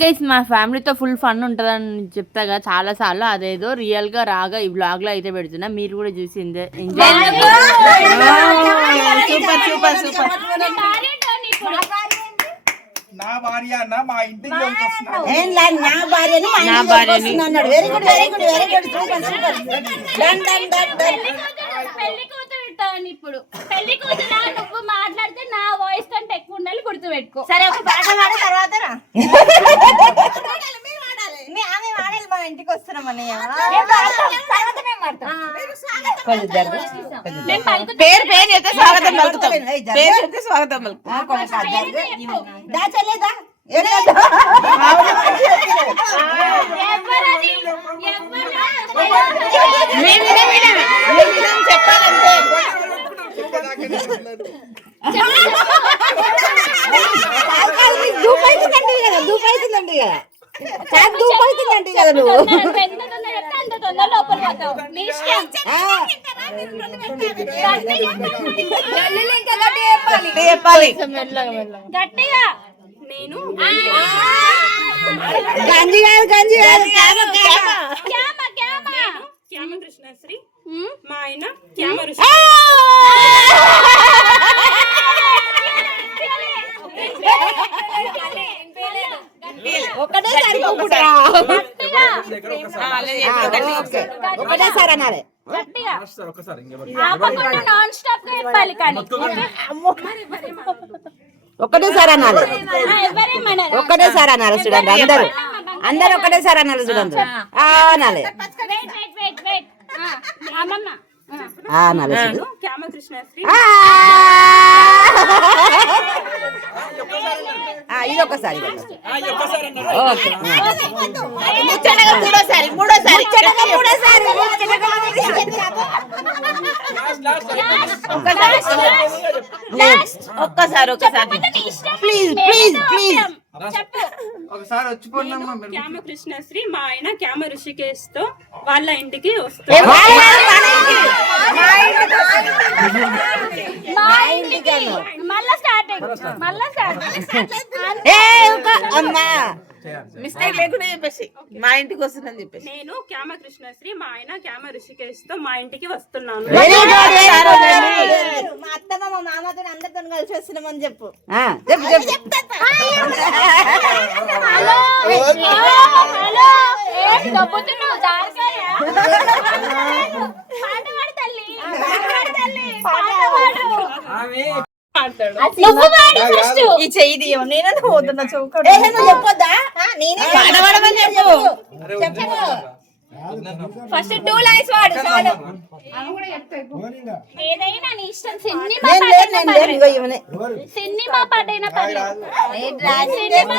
Guys మా ఫ్యామిలీతో full fun ఉంటుందని చెప్తాగా చాలా సార్లు అదేదో రియల్గా రాగా ఈ బ్లాగ్లో అయితే పెడుతున్నా. మీరు కూడా చూసి ఎంజాయ్ సూపర్ సూపర్ సూపర్ నా భార్య అన్న మా ఇంటికి వస్తున్నారు ఏం లేదు నా భార్యని మా నా ఇంటికి భార్యని. వస్తున్నా అన్నాడు very good very good very good super super done done done done పెళ్ళి కూతురు ఉంటాను ఇప్పుడు పెళ్ళి కూతురు నువ్వు నా వాయిస్ కంటే ఎక్కువ ఉండాలి గుర్తు పెట్టుకో సరే ఒక పాట పాడిన తర్వాత రా. మీ ఆమె వాడాలి మా ఇంటికి వస్తున్నాం అన్నయ్య. మేము పాడతాం, తర్వాత మేము పాడతాం. కొంచెం జరుగు. కొంచెం నేను పలుకుతా. పేరు పేరు చెప్తే స్వాగతం పలుకుతాం. పేరు చెప్తే స్వాగతం పలుకుతాం. ఆ, కొంచెం కాదు, జరుగు. దా చెల్లేదా? ఎవరది ఎవరు మేము వినం, వినం. మేము వినం, చెప్పాలంతే దూపు అవుతుందండి కదా దూపు అవుతుందండి కదా చాలా దూపు అవుతుందండి కదా నువ్వు. గట్టిగా నేను గంజి కాదు గంజి కాదు. క్యామ, కృష్ణశ్రీ? మా ఆయన క్యామ ఋషి ఒకటే సరిపోకుండా ఒకటే సార్. అనాలి. గట్టిగా. ఒకసారి ఆపకుండా నాన్ స్టాప్గా చెప్పాలి కానీ. ఒకటే సార్ అనాలి. ఆ, ఎవరేమన్నారు ఒకటే సార్ అనాలి చూడండి అందరూ. అందరూ ఒకటే సార్ అనాలి చూడండి. ఆ అనాలి. వెయిట్ వెయిట్ వెయిట్ వెయిట్ అమ్మమ్మ ఆ. ఆ అనాలి చూడు క్యామ కృష్ణశ్రీ ఆ! ఆ, ఇది ఒకసారి ఇది ఒకసారి. ఓకే ముచ్చటగా మూడోసారి మూడోసారి మూడోసారి ఒక్కసారి ఒక్కసారి నీ ఇష్టం. ప్లీజ్ మేమైతే ప్లీజ్ ప్లీజ్ ఉంటాం. చెప్పు ఒకసారి వచ్చిపోండమ్మా మీరు క్యామ కృష్ణశ్రీ మా ఆయన క్యామ ఋషికేశ్తో వాళ్ళ ఇంటికి? వస్తాం మా ఇంటికి మళ్ళా స్టార్టింగ్ మళ్ళా ఒక అమ్మా. మిస్టేక్ లేకుండా చెప్పేసి. మా ఇంటికి వస్తుందని చెప్పేసి. నేను క్యామ కృష్ణశ్రీ మా ఆయన క్యామ ఋషికేశ్తో మా ఇంటికి వస్తున్నాను. మా అత్తమ్మ మా మామతో అందరితో కలిసి వస్తున్నామని చెప్పు. చెప్పు చెప్పు. తల్లి. తల్లి ఫస్ట్ ఈ చెయ్యి తీయవు నేనే పోతున్నా నువ్వు చెప్పొద్దా? ఆ, నేనే పాడమని చెప్పు. ఫస్ట్ టూ లైన్స్ వాడు చాలు. ఏదైనా నీ ఇష్టం. సినిమా. సినిమా పాట అయినా పర్లేదు. సినిమా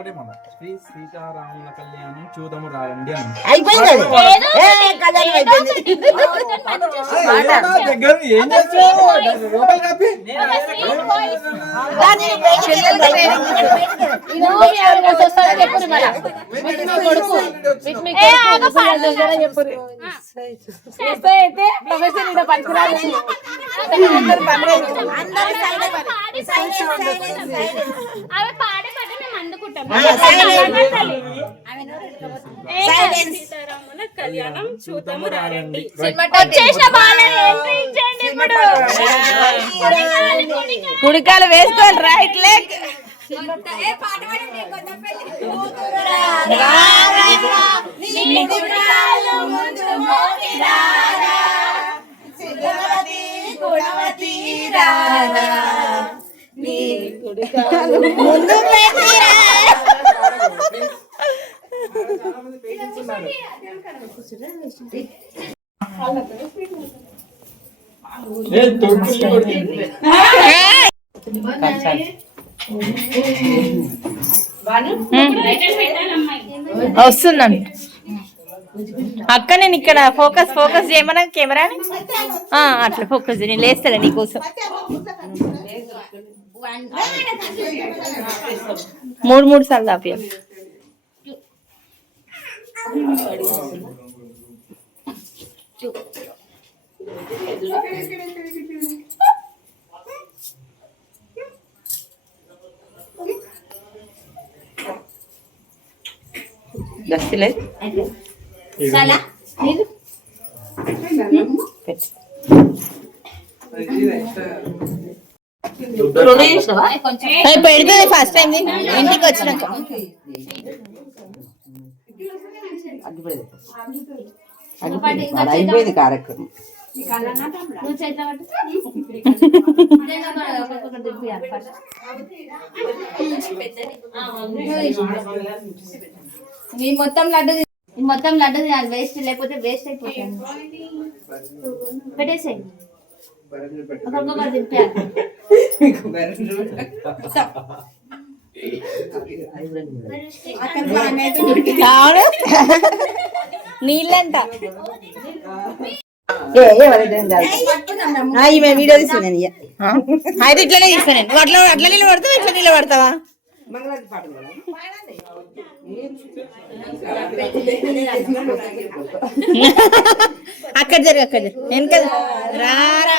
ఒకటే మన శ్రీ సీతారాముల కళ్యాణం చూదము రారండి అని దగ్గర ఏం చేస్తావు సీతారాముల కళ్యాణం చూద్దాము రారండి వచ్చేసిన బాలని ఎంట్రీ ఇచ్చేయండి ఇప్పుడు కుడికాలు, వేసుకోవాలి రైట్ లెగ్ నీ కుడికాలు ముందు మోగిరారా. ముందు పెట్టిరా. వస్తుందండి. అక్క నేను ఇక్కడ ఫోకస్ ఫోకస్ చేయమన్నా కెమెరాని అట్లా ఫోకస్ నేను లేస్తాను నీకోసం. మూడు మూడు సార్లు తాపియ దస్తులే చాలా పెడుతుంది ఫస్ట్ టైం ఇంటికి వచ్చినాక. first. నీ మొత్తం లడ్డు ఇది మొత్తం లడ్డు తినాలి వేస్ట్ లేకపోతే వేస్ట్ అయిపోతుంది పెట్టేసేయి ఒక్కొక్కటి తిప్పాలి అవును నీళ్ళంట ఈమె వీడియో తీసింది నేను ఇయ్య. అయితే ఇట్లనే తీస్తాను నేను అట్లా అట్లా నీళ్ళు పడతావా ఇట్లా నీళ్ళు పడతావా? అక్కడ జరుగు అక్కడ జరుగు వెనక రారా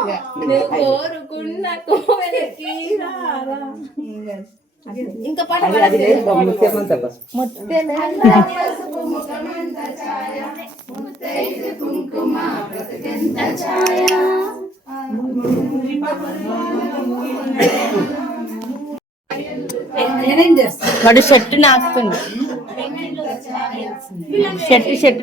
ఉంది అది అది లేదు, ముత్యమంత బస్. వాడు షర్ట్ నాకుతుంది. షర్ట్ షర్ట్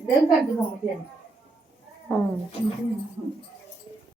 దేవుడికి అర్థం అవుతుంది